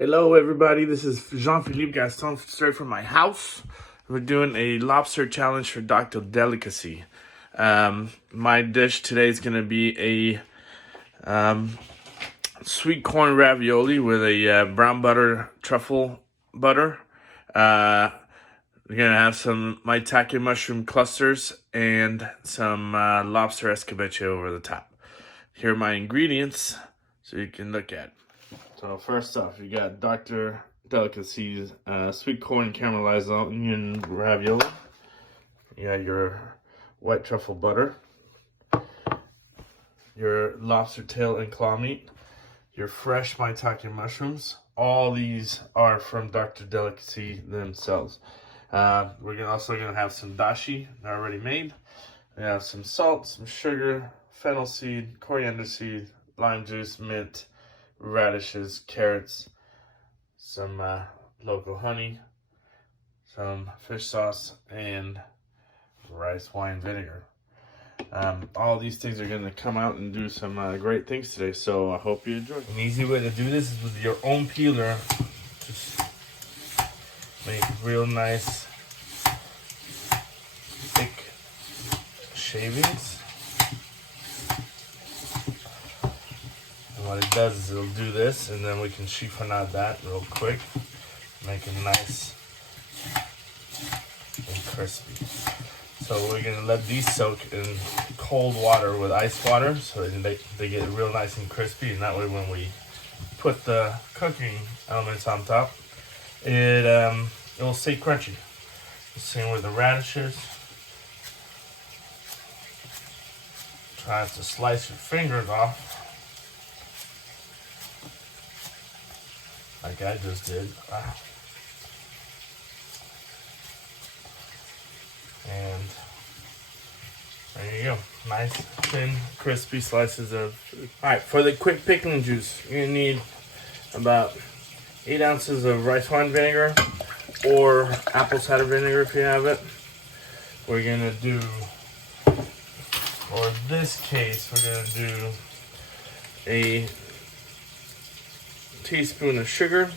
Hello everybody, this is Jean-Philippe Gaston straight from my house. We're doing a lobster challenge for DR Delicacy. My dish today is going to be a sweet corn ravioli with a brown butter truffle butter. We're going to have some Maitake mushroom clusters and some Lobster Escabeche over the top. Here are my ingredients so you can look at. So first off, you got DR Delicacy's sweet corn caramelized onion ravioli. You got your white truffle butter, your lobster tail and claw meat, your fresh Maitake mushrooms. All these are from DR Delicacy themselves. We're also gonna have some dashi already made. We have some salt, some sugar, fennel seed, coriander seed, lime juice, mint, radishes, carrots, some local honey, some fish sauce, and rice wine vinegar. All these things are going to come out and do some great things today, so I hope you enjoy. An easy way to do this is with your own peeler. Just make real nice thick shavings. What it does is it'll do this, and then we can chiffonade that real quick, make it nice and crispy. So we're gonna let these soak in cold water with ice water, so they get real nice and crispy, and that way when we put the cooking elements on top, it will stay crunchy. The same with the radishes. Try to slice your fingers off, like I just did. And there you go. Nice, thin, crispy slices of food. Alright, for the quick pickling juice, you're going to need about 8 ounces of rice wine vinegar or apple cider vinegar if you have it. We're going to do, for this case, we're going to do a teaspoon of sugar,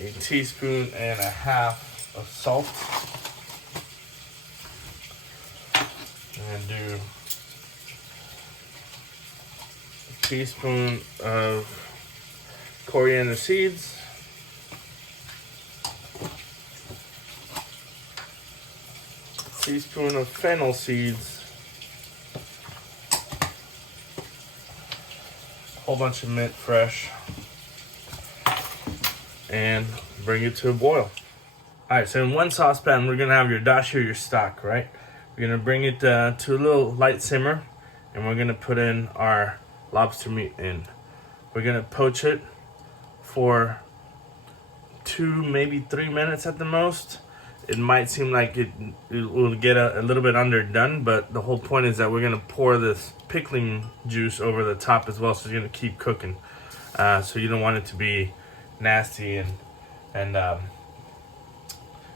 a teaspoon and a half of salt, and do a teaspoon of coriander seeds, a teaspoon of fennel seeds, whole bunch of mint fresh, and bring it to a boil. Alright, so in one saucepan, we're gonna have your dashi or your stock, right? We're gonna bring it to a little light simmer, and we're gonna put in our lobster meat in. We're gonna poach it for 2, maybe 3 minutes at the most. It might seem like it will get a little bit underdone, but the whole point is that we're gonna pour this pickling juice over the top as well, so you're gonna keep cooking. So you don't want it to be nasty and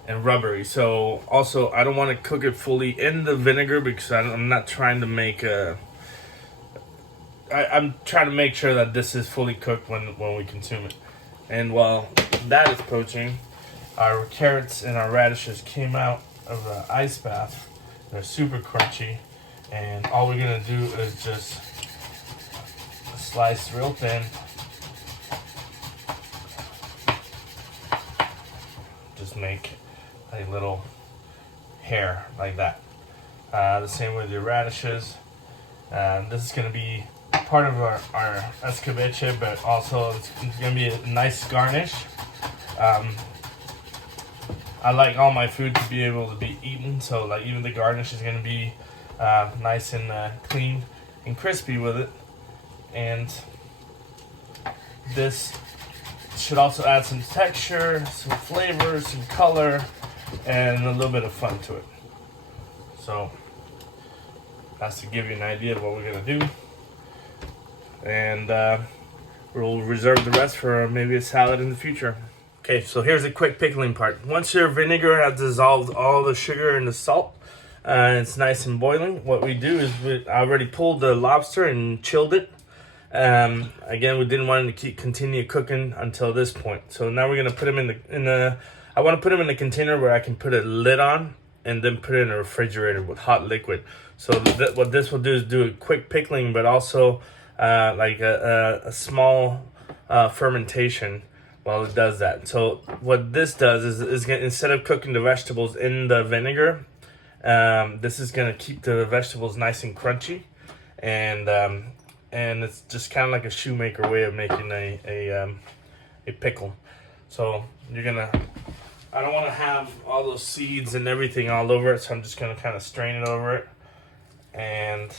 rubbery. So also, I don't want to cook it fully in the vinegar because I'm not trying to make I'm trying to make sure that this is fully cooked when we consume it. And while that is poaching, our carrots and our radishes came out of the ice bath. They're super crunchy, and all we're gonna do is just slice real thin. Just make a little hair like that. The same with your radishes. This is gonna be part of our escabeche, but also it's gonna be a nice garnish. I like all my food to be able to be eaten, so like even the garnish is gonna be nice and clean and crispy with it. And this should also add some texture, some flavor, some color, and a little bit of fun to it. So that's to give you an idea of what we're gonna do. And we'll reserve the rest for maybe a salad in the future. Okay, so here's a quick pickling part. Once your vinegar has dissolved all the sugar and the salt, it's nice and boiling. What we do is I already pulled the lobster and chilled it. Again, we didn't want to continue cooking until this point. So now we're gonna put them in the. I want to put them in a container where I can put a lid on and then put it in a refrigerator with hot liquid. So what this will do is do a quick pickling, but also like a small fermentation while it does that. So what this does is instead of cooking the vegetables in the vinegar, this is gonna keep the vegetables nice and crunchy, and it's just kind of like a shoemaker way of making a pickle. So you're gonna. I don't want to have all those seeds and everything all over it, so I'm just gonna kind of strain it over it. And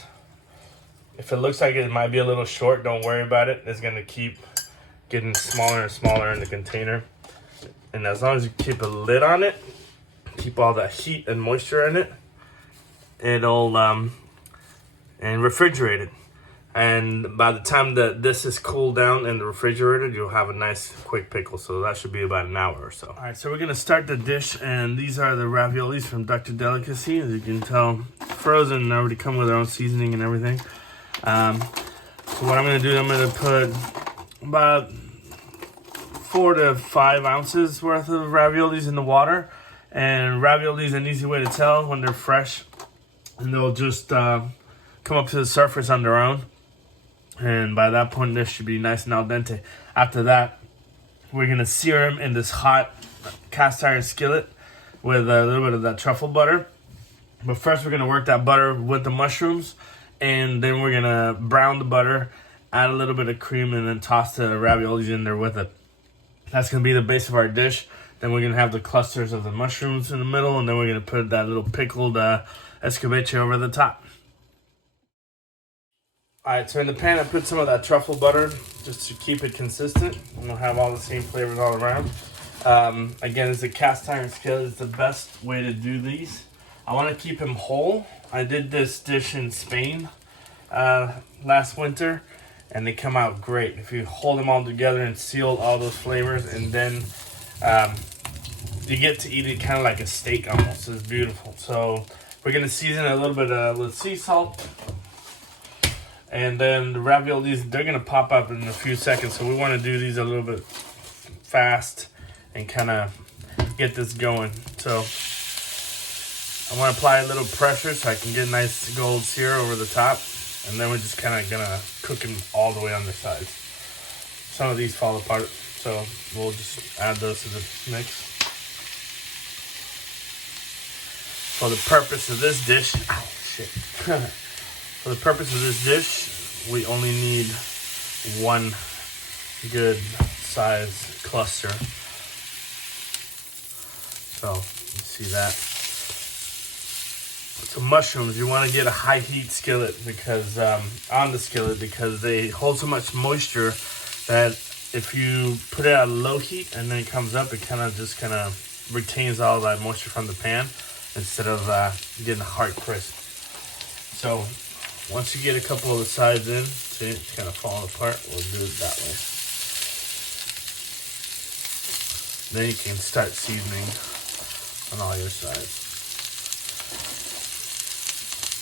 if it looks like it might be a little short, don't worry about it. It's gonna keep getting smaller and smaller in the container. And as long as you keep a lid on it, keep all that heat and moisture in it, it'll and refrigerate it. And by the time that this is cooled down in the refrigerator, you'll have a nice quick pickle. So that should be about an hour or so. All right, so we're gonna start the dish, and these are the raviolis from Dr. Delicacy. As you can tell, frozen and already come with their own seasoning and everything. So what I'm gonna do, I'm gonna put about 4 to 5 ounces worth of raviolis in the water. And ravioli is an easy way to tell when they're fresh, and they'll just come up to the surface on their own. And by that point, this should be nice and al dente. After that, we're gonna sear them in this hot cast iron skillet with a little bit of that truffle butter. But first, we're gonna work that butter with the mushrooms, and then we're gonna brown the butter, add a little bit of cream, and then toss the raviolis in there with it. That's gonna be the base of our dish. Then we're gonna have the clusters of the mushrooms in the middle, and then we're gonna put that little pickled escabeche over the top. All right, so in the pan, I put some of that truffle butter just to keep it consistent, and we'll have all the same flavors all around. Again, it's a cast iron skillet. It's the best way to do these. I want to keep them whole. I did this dish in Spain last winter, and they come out great. If you hold them all together and seal all those flavors, and then you get to eat it kind of like a steak almost. It's beautiful. So we're going to season a little bit with sea salt. And then the raviolis, they're going to pop up in a few seconds. So we want to do these a little bit fast and kind of get this going. So I want to apply a little pressure so I can get a nice gold sear over the top. And then we're just kind of going to cook them all the way on the sides. Some of these fall apart, so we'll just add those to the mix. For the purpose of this dish, for the purpose of this dish, we only need one good size cluster. So you see that. So mushrooms, you want to get a high heat skillet because on the skillet, because they hold so much moisture that if you put it at a low heat and then it comes up, it kind of retains all that moisture from the pan instead of getting a hard crisp. So once you get a couple of the sides in, see it's kind of falling apart, we'll do it that way. Then you can start seasoning on all your sides.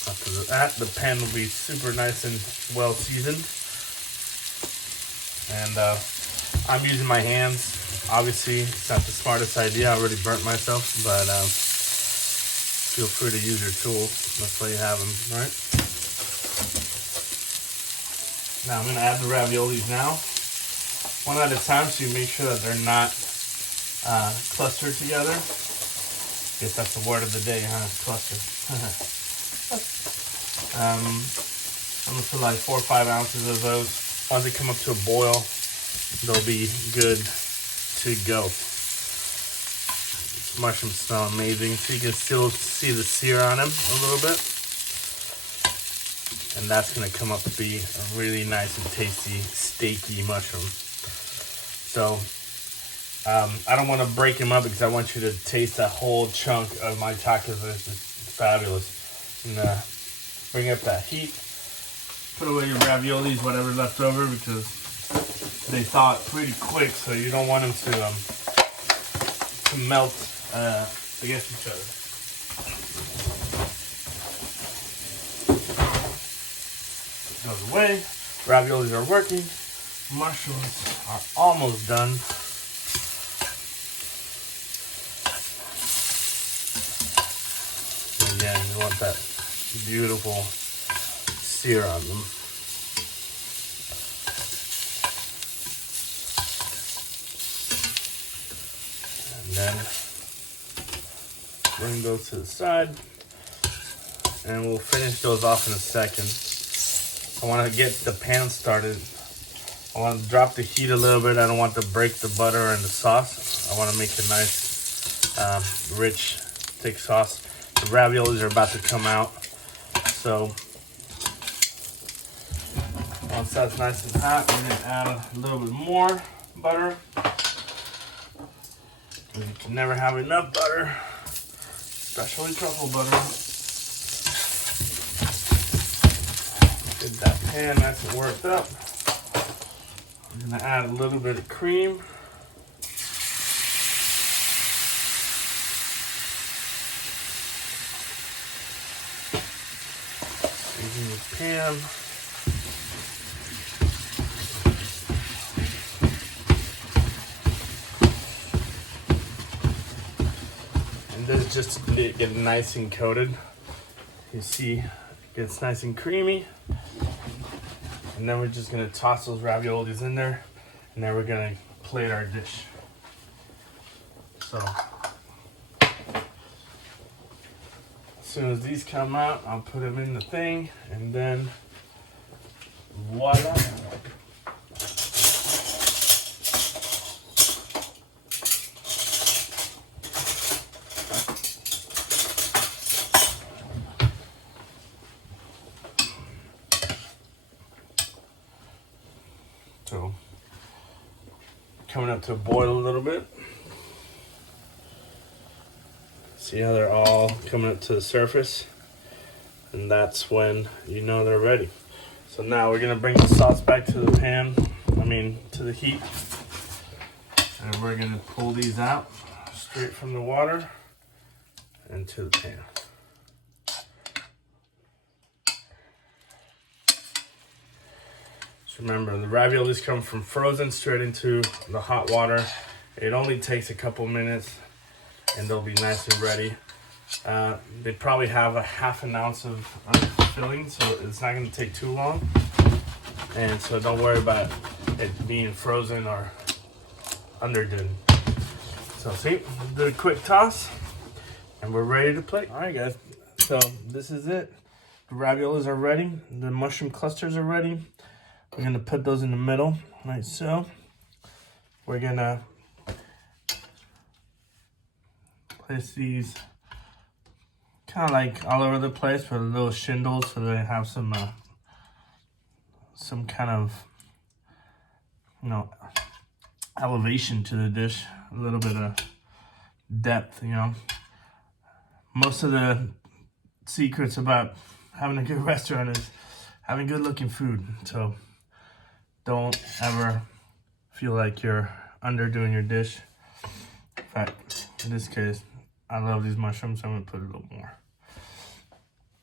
After that, the pan will be super nice and well seasoned. And I'm using my hands. Obviously, it's not the smartest idea. I already burnt myself, but feel free to use your tools. That's why you have them, right? Now I'm going to add the raviolis now. One at a time, so you make sure that they're not clustered together. Guess that's the word of the day, huh? Cluster. I'm going to put like 4 or 5 ounces of those. Once they come up to a boil, they'll be good to go. Mushrooms smell amazing, so you can still see the sear on them a little bit. And that's going to come up to be a really nice and tasty, steaky mushroom. So, I don't want to break them up because I want you to taste that whole chunk of my tacos. It's fabulous. And bring up that heat. Put away your raviolis, whatever's left over, because they thaw pretty quick, so you don't want them to melt against each other. Goes away. Raviolis are working. Mushrooms are almost done. Again, you want that beautiful sear on them. And then bring those to the side, and we'll finish those off in a second. I want to get the pan started. I want to drop the heat a little bit. I don't want to break the butter and the sauce. I want to make a nice, rich, thick sauce. The raviolis are about to come out. So once that's nice and hot, we're going to add a little bit more butter. You can never have enough butter, especially truffle butter. Get that pan nice and worked up. I'm gonna add a little bit of cream. Season the pan. And this just to get nice and coated. You see, it gets nice and creamy. And then we're just gonna toss those raviolis in there, and then we're gonna plate our dish. So, as soon as these come out, I'll put them in the thing, and then voila. So, coming up to a boil a little bit. See how they're all coming up to the surface? And that's when you know they're ready. So now we're gonna bring the sauce back to the pan, to the heat. And we're gonna pull these out straight from the water into the pan. Remember, the raviolis come from frozen straight into the hot water. It only takes a couple minutes and they'll be nice and ready. They probably have a half an ounce of filling, so it's not going to take too long. And so don't worry about it being frozen or underdone. So see, do a quick toss and we're ready to plate. All right, guys. So this is it. The raviolis are ready. The mushroom clusters are ready. We're gonna put those in the middle, like so. We're gonna place these kind of like all over the place with little shingles, so they have some kind of, elevation to the dish, a little bit of depth, Most of the secrets about having a good restaurant is having good looking food, so don't ever feel like you're underdoing your dish. In fact, in this case, I love these mushrooms, so I'm gonna put a little more.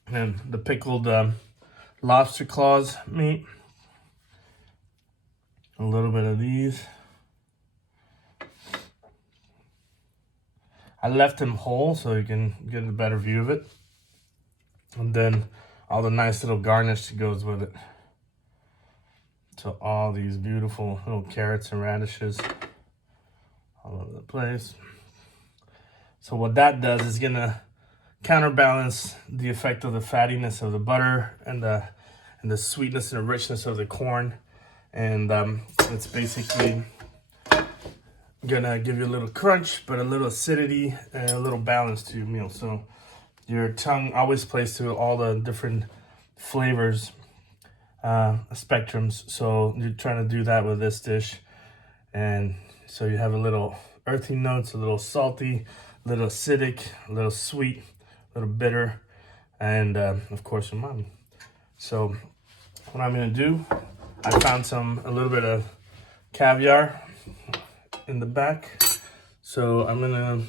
And the pickled lobster claws meat. A little bit of these. I left them whole so you can get a better view of it. And then all the nice little garnish that goes with it. So all these beautiful little carrots and radishes all over the place. So what that does is gonna counterbalance the effect of the fattiness of the butter and the sweetness and the richness of the corn. And it's basically gonna give you a little crunch, but a little acidity and a little balance to your meal. So your tongue always plays to all the different flavors, spectrums. So you're trying to do that with this dish. And so you have a little earthy notes, a little salty, a little acidic, a little sweet, a little bitter, and of course umami. So what I'm gonna do, I found a little bit of caviar in the back. So I'm gonna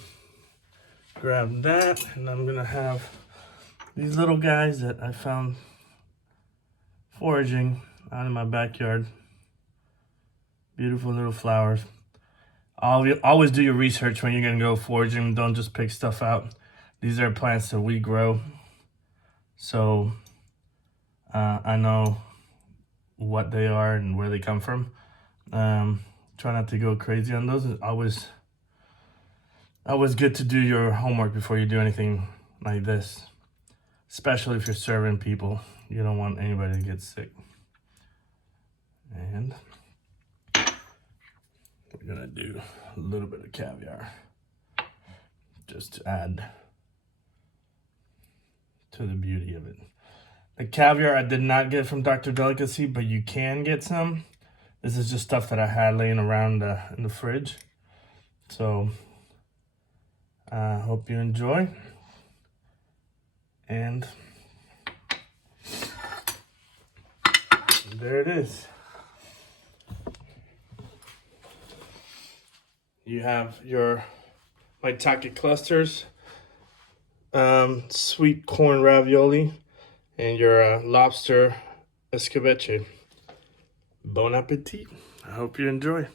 grab that, and I'm gonna have these little guys that I found foraging out in my backyard. Beautiful little flowers. Always do your research when you're gonna go foraging. Don't just pick stuff out. These are plants that we grow, so I know what they are and where they come from. Try not to go crazy on those. It's always good to do your homework before you do anything like this, especially if you're serving people. You don't want anybody to get sick. And we're gonna do a little bit of caviar just to add to the beauty of it. The caviar I did not get from Dr. Delicacy, but you can get some. This is just stuff that I had laying around in the fridge. So I hope you enjoy. And there it is. You have your Maitake clusters, sweet corn ravioli, and your lobster escabeche. Bon appetit. I hope you enjoy.